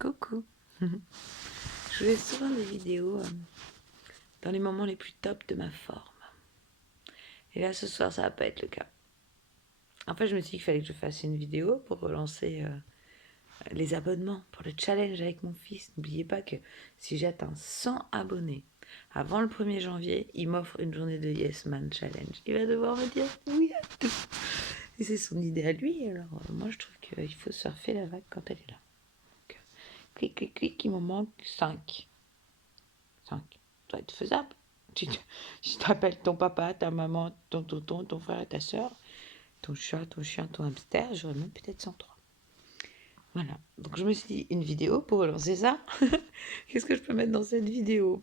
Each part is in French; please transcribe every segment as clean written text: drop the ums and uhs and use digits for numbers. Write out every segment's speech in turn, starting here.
Coucou. Je vous laisse souvent des vidéos dans les moments les plus top de ma forme. Et là, ce soir, ça va pas être le cas. En fait, je me suis dit qu'il fallait que je fasse une vidéo pour relancer les abonnements pour le challenge avec mon fils. N'oubliez pas que si j'atteins 100 abonnés avant le 1er janvier, il m'offre une journée de Yes Man Challenge. Il va devoir me dire oui à tout. Et c'est son idée à lui. Alors, moi, je trouve qu'il faut surfer la vague quand elle est là. Donc, clic, clic, clic, il m'en manque 5. 5. Ça doit être faisable. Si tu appelles ton papa, ta maman, ton tonton, ton frère et ta soeur, ton chat, ton chien, ton hamster, j'aurais même peut-être 103. Voilà. Donc je me suis dit, une vidéo pour relancer ça. Qu'est-ce que je peux mettre dans cette vidéo?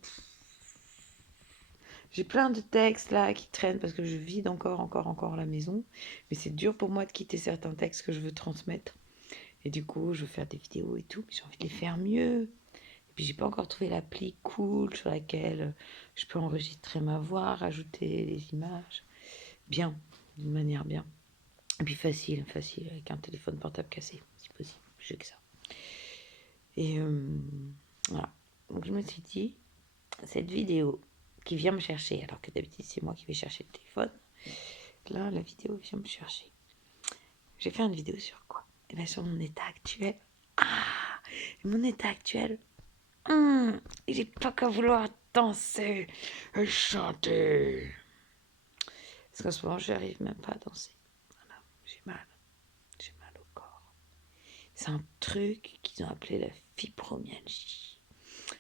J'ai plein de textes là qui traînent parce que je vide encore la maison. Mais c'est dur pour moi de quitter certains textes que je veux transmettre. Et du coup, je veux faire des vidéos et tout. Mais j'ai envie de les faire mieux. Et puis, j'ai pas encore trouvé l'appli cool sur laquelle je peux enregistrer ma voix, rajouter les images. Bien, d'une manière bien. Et puis facile, avec un téléphone portable cassé, si possible. Plus que ça. Et voilà. Donc, je me suis dit, cette vidéo qui vient me chercher, alors que d'habitude, c'est moi qui vais chercher le téléphone. Là, la vidéo vient me chercher. J'ai fait une vidéo sur quoi? Et bien, sur mon état actuel. Ah! Mon état actuel, il est pas qu'à vouloir danser et chanter. Parce qu'en ce moment, je n'arrive même pas à danser. Voilà, j'ai mal au corps. C'est un truc qu'ils ont appelé la fibromyalgie.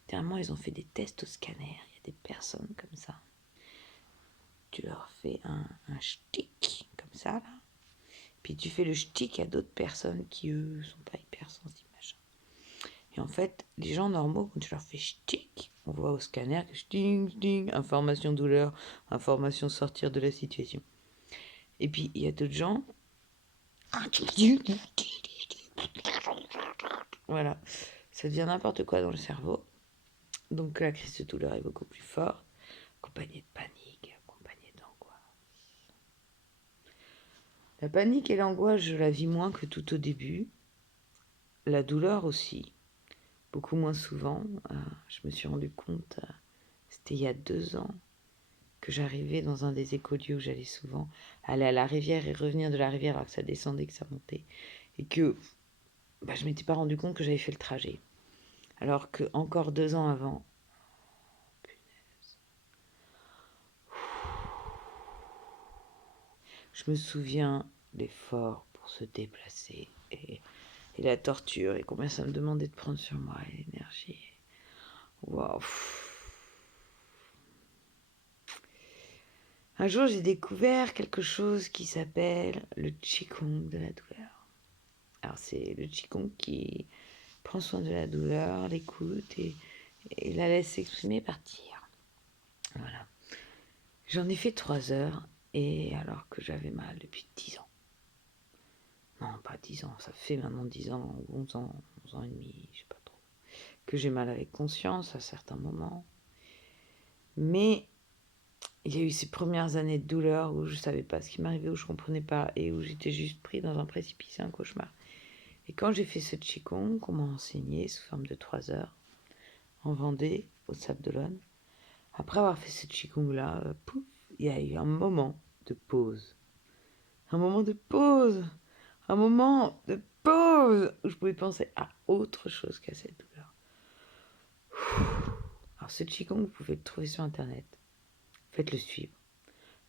Dernièrement, ils ont fait des tests au scanner. Il y a des personnes comme ça. Tu leur fais un shtick, comme ça, là. Puis tu fais le shtick à d'autres personnes qui, eux, sont pas hypersensibles. Et en fait, les gens normaux, quand tu leur fais shtick, on voit au scanner que shting, information douleur, information sortir de la situation. Et puis, il y a d'autres gens. Voilà, ça devient n'importe quoi dans le cerveau. Donc, la crise de douleur est beaucoup plus forte, accompagnée de panique, accompagnée d'angoisse. La panique et l'angoisse, je la vis moins que tout au début. La douleur aussi, beaucoup moins souvent. Je me suis rendu compte, c'était il y a 2 ans, que j'arrivais dans un des écolieux où j'allais souvent aller à la rivière et revenir de la rivière alors que ça descendait, que ça montait. Et que je m'étais pas rendu compte que j'avais fait le trajet. Alors que encore 2 ans avant, je me souviens l'effort pour se déplacer et la torture et combien ça me demandait de prendre sur moi et l'énergie. Waouh. Un jour, j'ai découvert quelque chose qui s'appelle le Qigong de la douleur. Alors, c'est le Qigong qui prend soin de la douleur, l'écoute et la laisse s'exprimer, partir. Voilà. J'en ai fait 3 heures et alors que j'avais mal depuis 10 ans. Non, pas 10 ans, ça fait maintenant 10 ans, 11 ans et demi, je sais pas trop. Que j'ai mal avec conscience à certains moments. Mais il y a eu ces premières années de douleur où je savais pas ce qui m'arrivait, où je comprenais pas et où j'étais juste pris dans un précipice, un cauchemar. Et quand j'ai fait ce Qigong qu'on m'a enseigné sous forme de 3 heures en Vendée, au Sable d'Olonne, après avoir fait ce Qigong-là, pouf, il y a eu un moment de pause. Un moment de pause. Un moment de pause où je pouvais penser à autre chose qu'à cette douleur. Alors ce Qigong, vous pouvez le trouver sur Internet. Faites-le suivre.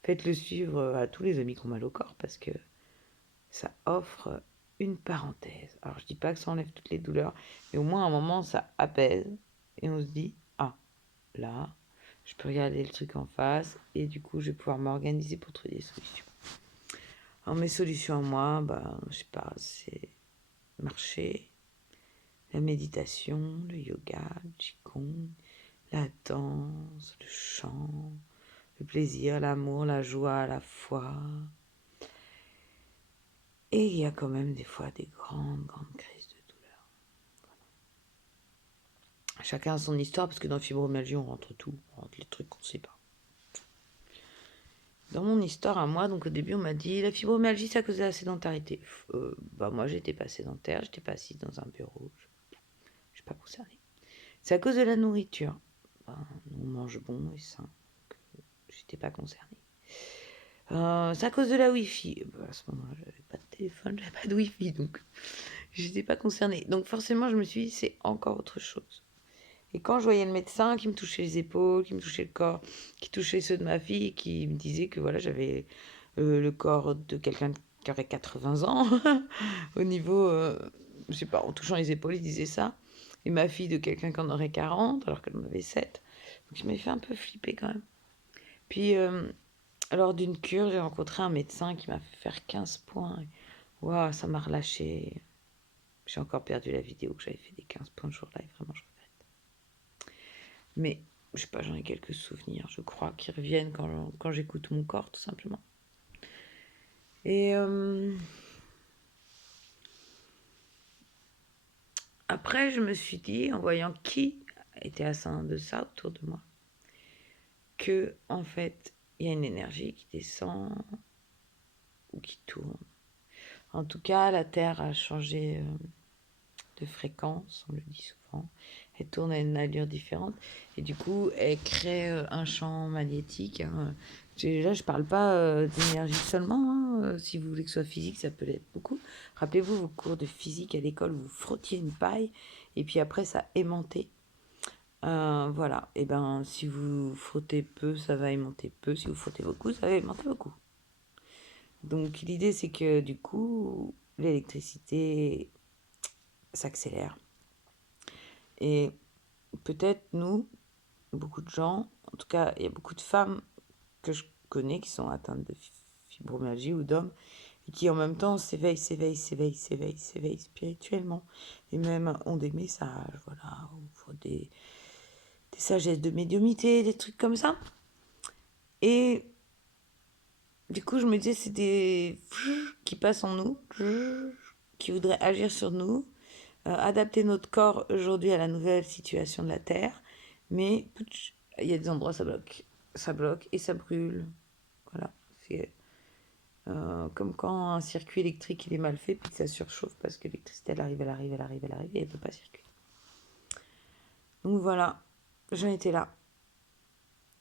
Faites-le suivre à tous les amis qui ont mal au corps parce que ça offre une parenthèse. Alors je dis pas que ça enlève toutes les douleurs, mais au moins à un moment ça apaise et on se dit ah là je peux regarder le truc en face et du coup je vais pouvoir m'organiser pour trouver des solutions. Alors mes solutions à moi, je sais pas, c'est marcher, la méditation, le yoga, le qigong, la danse, le chant, le plaisir, l'amour, la joie, la foi. Et il y a quand même des fois des grandes crises de douleur. Voilà. Chacun a son histoire, parce que dans fibromyalgie, on rentre tout. On rentre les trucs qu'on ne sait pas. Dans mon histoire à moi, donc au début, on m'a dit la fibromyalgie, c'est à cause de la sédentarité. Moi, j'étais pas sédentaire, j'étais pas assise dans un bureau. Je C'est à cause de la nourriture. Ben, on mange bon et sain. J'étais pas concernée. C'est à cause de la Wi-Fi. Ben, à ce moment-là, j'avais pas de téléphone, j'avais pas de Wi-Fi, donc j'étais pas concernée. Donc forcément, je me suis dit, c'est encore autre chose. Et quand je voyais le médecin qui me touchait les épaules, qui me touchait le corps, qui touchait ceux de ma fille, qui me disait que voilà, j'avais le corps de quelqu'un qui aurait 80 ans, au niveau, je sais pas, en touchant les épaules, il disait ça. Et ma fille de quelqu'un qui en aurait 40, alors qu'elle en avait 7. Donc je m'avais fait un peu flipper quand même. Puis, lors d'une cure, j'ai rencontré un médecin qui m'a fait faire 15 points. Waouh, ça m'a relâché. J'ai encore perdu la vidéo que j'avais fait des 15 points de jour-là et vraiment, je regrette. Mais, je sais pas, j'en ai quelques souvenirs, je crois, qui reviennent quand j'écoute mon corps, tout simplement. Et après, je me suis dit, en voyant qui était atteint de ça autour de moi, que, en fait, il y a une énergie qui descend ou qui tourne. En tout cas, la Terre a changé de fréquence, on le dit souvent. Elle tourne à une allure différente et du coup, elle crée un champ magnétique. Hein. Là, je parle pas d'énergie seulement. Hein. Si vous voulez que ce soit physique, ça peut l'être beaucoup. Rappelez-vous vos cours de physique à l'école, vous frottiez une paille et puis après, ça aimantait. Voilà. Et ben, si vous frottez peu, ça va aimanter peu. Si vous frottez beaucoup, ça va aimanter beaucoup. Donc, l'idée, c'est que du coup, l'électricité s'accélère. Et peut-être nous, beaucoup de gens, en tout cas, il y a beaucoup de femmes que je connais qui sont atteintes de fibromyalgie ou d'hommes et qui en même temps s'éveillent spirituellement et même ont des messages, voilà, ou des sagesses de médiumnité, des trucs comme ça. Et du coup, je me disais, c'est des qui passent en nous, qui voudraient agir sur nous, adapter notre corps aujourd'hui à la nouvelle situation de la Terre, mais il y a des endroits ça bloque et ça brûle. Voilà, c'est comme quand un circuit électrique il est mal fait puis que ça surchauffe parce que l'électricité elle arrive et elle peut pas circuler. Donc voilà, j'en étais là.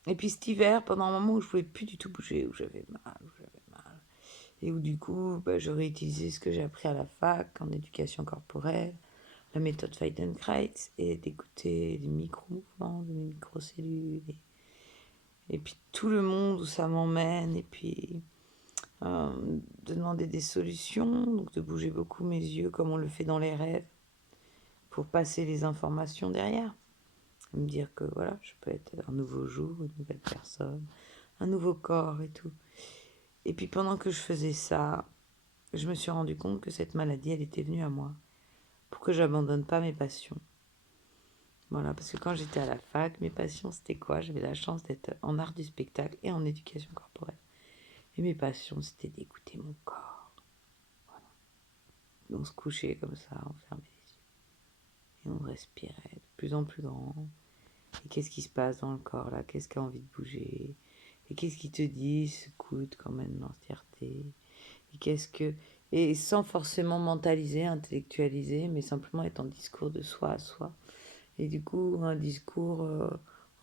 Et puis cet hiver, pendant un moment où je pouvais plus du tout bouger, où j'avais mal, et où du coup j'aurais utilisé ce que j'ai appris à la fac en éducation corporelle, la méthode Feldenkrais, et d'écouter des micro-mouvements, des micro-cellules, et puis tout le monde où ça m'emmène, et puis de demander des solutions, donc de bouger beaucoup mes yeux comme on le fait dans les rêves, pour passer les informations derrière. Me dire que voilà, je peux être un nouveau jour, une nouvelle personne, un nouveau corps et tout. Et puis pendant que je faisais ça, je me suis rendu compte que cette maladie, elle était venue à moi pour que j'abandonne pas mes passions. Voilà, parce que quand j'étais à la fac, mes passions, c'était quoi? J'avais la chance d'être en art du spectacle et en éducation corporelle. Et mes passions, c'était d'écouter mon corps. Voilà. On se couchait comme ça, on fermait les yeux. Et on respirait de plus en plus grand. Et qu'est-ce qui se passe dans le corps là? Qu'est-ce qui a envie de bouger? Et qu'est-ce qui te dit, écoute quand même l'entièreté? Et qu'est-ce que... Et sans forcément mentaliser, intellectualiser, mais simplement être en discours de soi à soi. Et du coup, un discours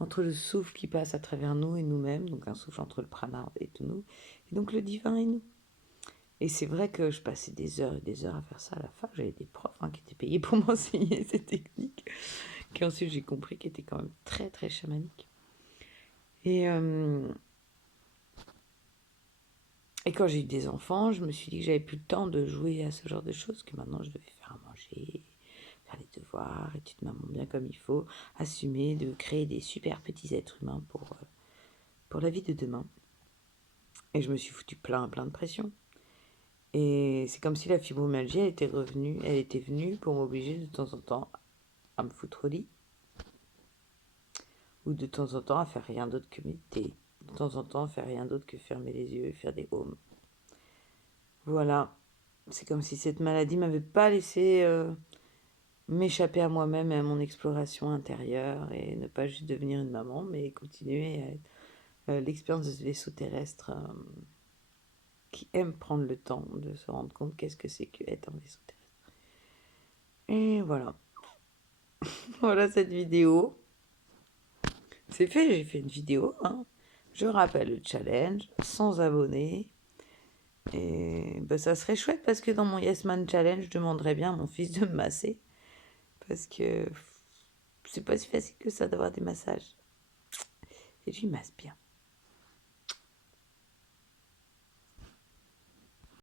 entre le souffle qui passe à travers nous et nous-mêmes, donc un souffle entre le prana et tout nous, et donc le divin et nous. Et c'est vrai que je passais des heures et des heures à faire ça à la fac. J'avais des profs qui étaient payés pour m'enseigner ces techniques, qui ensuite j'ai compris qu'étaient quand même très très chamaniques. Et quand j'ai eu des enfants, je me suis dit que j'avais plus le temps de jouer à ce genre de choses, que maintenant je devais faire à manger, faire les devoirs, étudier maman bien comme il faut, assumer de créer des super petits êtres humains pour la vie de demain. Et je me suis foutu plein de pression. Et c'est comme si la fibromyalgie, elle était venue pour m'obliger de temps en temps à me foutre au lit. Ou de temps en temps à faire rien d'autre que méditer. De temps en temps à faire rien d'autre que fermer les yeux et faire des haumes. Voilà. C'est comme si cette maladie m'avait pas laissé m'échapper à moi-même et à mon exploration intérieure et ne pas juste devenir une maman, mais continuer à être l'expérience de ce vaisseau terrestre qui aime prendre le temps de se rendre compte qu'est-ce que c'est qu'être un vaisseau terrestre. Et voilà. Voilà cette vidéo. C'est fait, j'ai fait une vidéo. Hein. Je rappelle le challenge, 100 abonnés. Et bah, ça serait chouette parce que dans mon Yes Man Challenge, je demanderais bien à mon fils de me masser. Parce que c'est pas si facile que ça d'avoir des massages. Et lui, il masse bien.